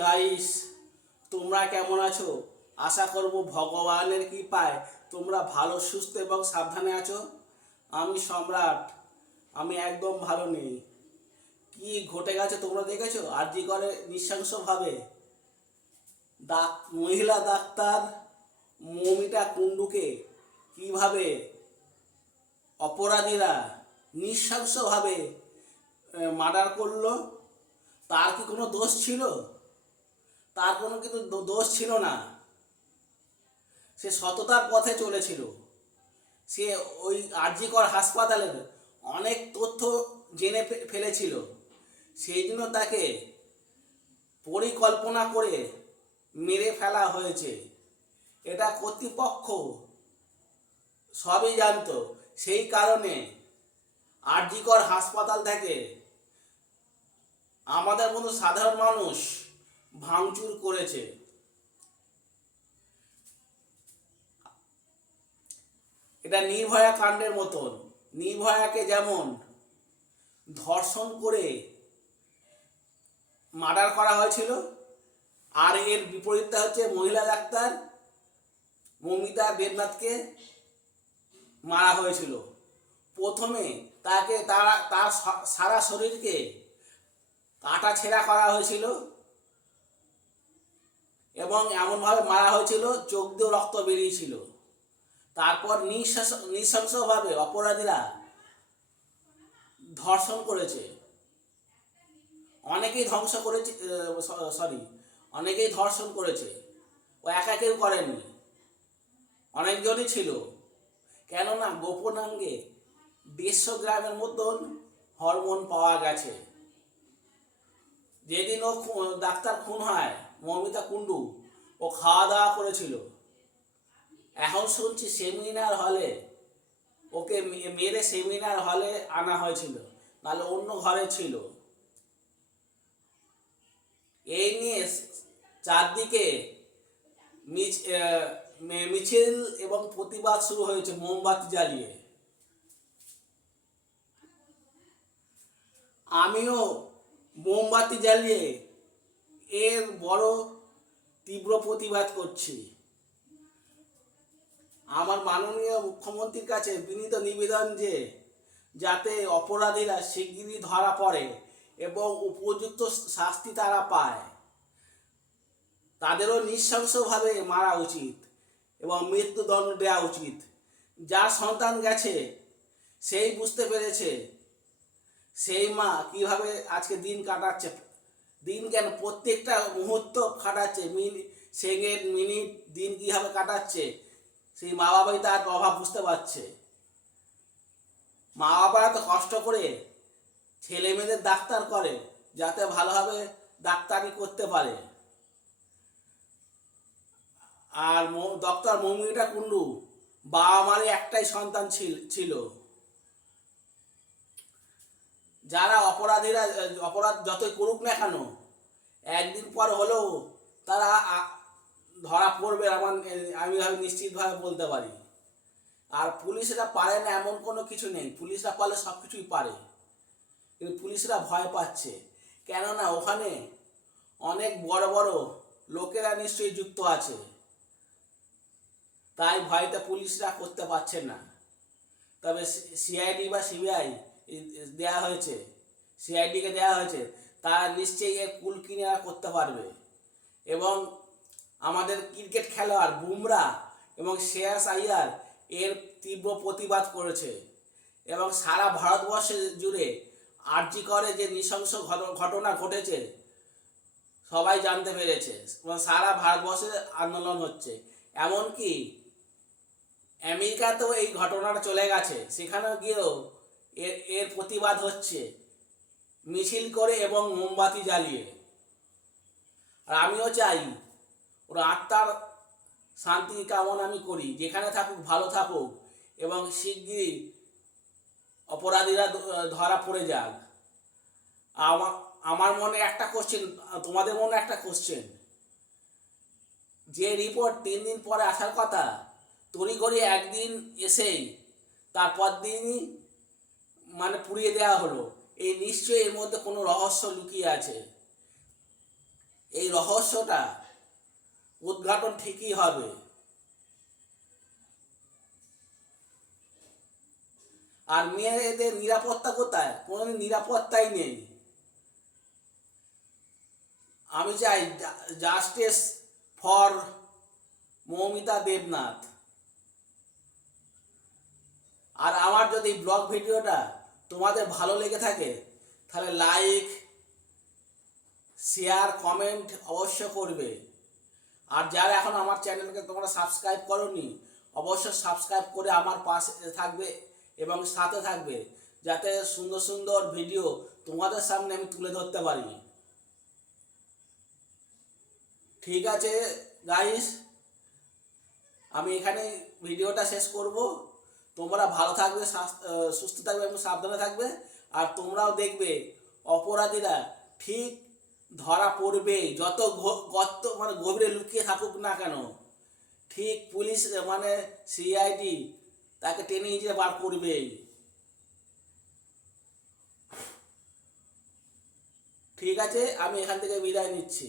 Guys তোমরা কেমন আছো? আশা করব ভগবানের কৃপায় তোমরা ভালো, সুস্থ এবং সাবধানে আছো। আমি সম্রাট, আমি একদম ভালো নেই। কি ঘটে গেছে তোমরা দেখেছ? আর জি করে নৃশংসভাবে। ডাক, মহিলা ডাক্তার মমিতা কুণ্ডুকে কীভাবে অপরাধীরা নৃশংসভাবে মার্ডার করল, তার কি কোনো দোষ ছিল? তার কোনো কিন্তু দোষ ছিল না। সে সততার পথে চলেছিল। সে ওই আরজিকর হাসপাতালের অনেক তথ্য জেনে ফেলেছিল। সেই জন্য তাকে পরিকল্পনা করে মেরে ফেলা হয়েছে। এটা কর্তৃপক্ষ সবই জানতো। সেই কারণে আরজিকর হাসপাতাল থেকে আমাদের মতো সাধারণ মানুষ ভাঙচুর করেছে। এটা নির্ভয়া কাণ্ডের মতন। নির্ভয়াকে যেমন ধর্ষণ করে মার্ডার করা হয়েছিল, আর এর বিপরীতটা হচ্ছে মহিলা ডাক্তার মমিতা দেবনাথকে মারা হয়েছিল। প্রথমে তাকে তারা, তার সারা শরীরকে কাটা ছেঁড়া করা হয়েছিল। এবং এমনভাবে মারা হয়েছিল, চোখ দিয়েও রক্ত বেরিয়েছিল। তারপর নিঃশ্বাস, নৃশংসভাবে অপরাধীরা ধর্ষণ করেছে। অনেকেই ধ্বংস করেছে সরি, অনেকেই ধর্ষণ করেছে। ও একা কেউ করেনি অনেকজনই ছিল। কেননা গোপনাঙ্গে দেড়শো গ্রামের মতন হরমোন পাওয়া গেছে। যেদিন ও ডাক্তার খুন হয় মমিতা কুণ্ডু, ও খাওয়া দাওয়া করেছিল। এখন শুনছি সেমিনার হলে ওকে মেরে সেমিনার হলে আনা হয়েছিল, নাহলে অন্য ঘরে ছিল। এই নিয়ে চারদিকে মিছ- মিছিল এবং প্রতিবাদ শুরু হয়েছে মোমবাতি জ্বালিয়ে। আমিও মোমবাতি জ্বালিয়ে এর বড় তীব্র প্রতিবাদ করছি। আমার মাননীয় মুখ্যমন্ত্রীর কাছে বিনীত নিবেদন যে, যাতে অপরাধীরা শিগগিরই ধরা পড়ে এবং উপযুক্ত শাস্তি তারা পায়। তাদেরও নৃশংসভাবে মারা উচিত এবং মৃত্যুদণ্ড দেওয়া উচিত। যার সন্তান গেছে, সেই বুঝতে পেরেছে, সেই মা কীভাবে আজকে দিন কাটাচ্ছে। কেন? প্রত্যেকটা মুহূর্ত কাটাচ্ছে। মিনিট সেকেন্ড মিনিট, দিন কীভাবে কাটাচ্ছে? সেই মা বাবাই তার অভাব বুঝতে পারছে। মা বাবারা তো কষ্ট করে ছেলে মেয়েদের ডাক্তার করে, যাতে ভালোভাবে ডাক্তারি করতে পারে। আর ডক্টর মৌমিতা কুণ্ডু বাবা মারে একটাই সন্তান ছিল- ছিল। যারা অপরাধীরা অপরাধ যতই করুক না কেন একদিন পর হলেও তারা ধরা পড়বে আমার আমি ভাবে নিশ্চিতভাবে বলতে পারি। আর পুলিশরা পারে না এমন কোনো কিছু নেই। পুলিশরা পারলে সব কিছুই পারে। কিন্তু পুলিশরা ভয় পাচ্ছে। কেননা ওখানে অনেক বড় বড় লোকেরা নিশ্চয়ই যুক্ত আছে। তাই ভয়তে পুলিশরা করতে পারছে না। তবে সিআইডি বা সিবিআই দেওয়া হয়েছে। সিআইডিকে দেওয়া হয়েছে। তারা নিশ্চয়ই এর কুল কিনারা করতে পারবে। এবং আমাদের ক্রিকেট খেলোয়াড় বুমরা এবং শ্রেয়াস আইয়ার এর তীব্র প্রতিবাদ করেছে। এবং সারা ভারতবর্ষে জুড়ে আরজি করে যে নৃশংস ঘট- ঘটনা ঘটেছে, সবাই জানতে পেরেছে। এবং সারা ভারতবর্ষে আন্দোলন হচ্ছে। এমনকি আমেরিকাতেও এই ঘটনাটা চলে গেছে। সেখানেও গিয়েও এর এর প্রতিবাদ হচ্ছে। মিছিল করে এবং মোমবাতি জ্বালিয়ে। আর আমিও চাই, ওর আত্মার শান্তি কামনা আমি করি, যেখানে থাকুক, ভালো থাকুক, এবং শিগগিরই অপরাধীরা ধরা পড়ে যাক। আমার আমার মনে একটা কোশ্চেন তোমাদের মনে একটা কোশ্চেন যে রিপোর্ট তিন দিন পরে আসার কথা, তড়িঘড়ি একদিন এসেই, তারপর দিনই মানে পুড়িয়ে দেওয়া হলো। এই নিশ্চয়ই এর মধ্যে কোনো রহস্য লুকিয়ে আছে। এই রহস্যটা উদ্ঘাটন ঠিকই হবে। আর মেয়েদের নিরাপত্তা কোথায়? কোনো নিরাপত্তাই নেই। আমি চাই জাস্টিস ফর মৌমিতা দেবনাথ। আর আমার যদি ব্লগ ভিডিওটা তোমাদের ভালো লেগে থাকে, তাহলে লাইক শেয়ার কমেন্ট অবশ্য করবে। আর যারা এখন আমার চ্যানেলকে তোমরা সাবস্ক্রাইব করনি, অবশ্যই সাবস্ক্রাইব করে আমার পাশে থাকবে এবং সাথে থাকবে, যাতে সুন্দর সুন্দর ভিডিও তোমাদের সামনে আমি তুলে ধরতে পারি। ঠিক আছে গাইস আমি এখানে ভিডিওটা শেষ করব। তোমরা ভালো থাকবে সুস্থ থাকবে এবং সাবধানে থাকবে। আর তোমরাও দেখবে, অপরাধীরা ঠিক ধরা পড়বেই যত গর্ত মানে গভীরে লুকিয়ে থাকুক না কেন। ঠিক পুলিশ মানে সিআইডি তাকে টেনে নিয়ে বার করবেই ঠিক আছে, আমি এখান থেকে বিদায় নিচ্ছি।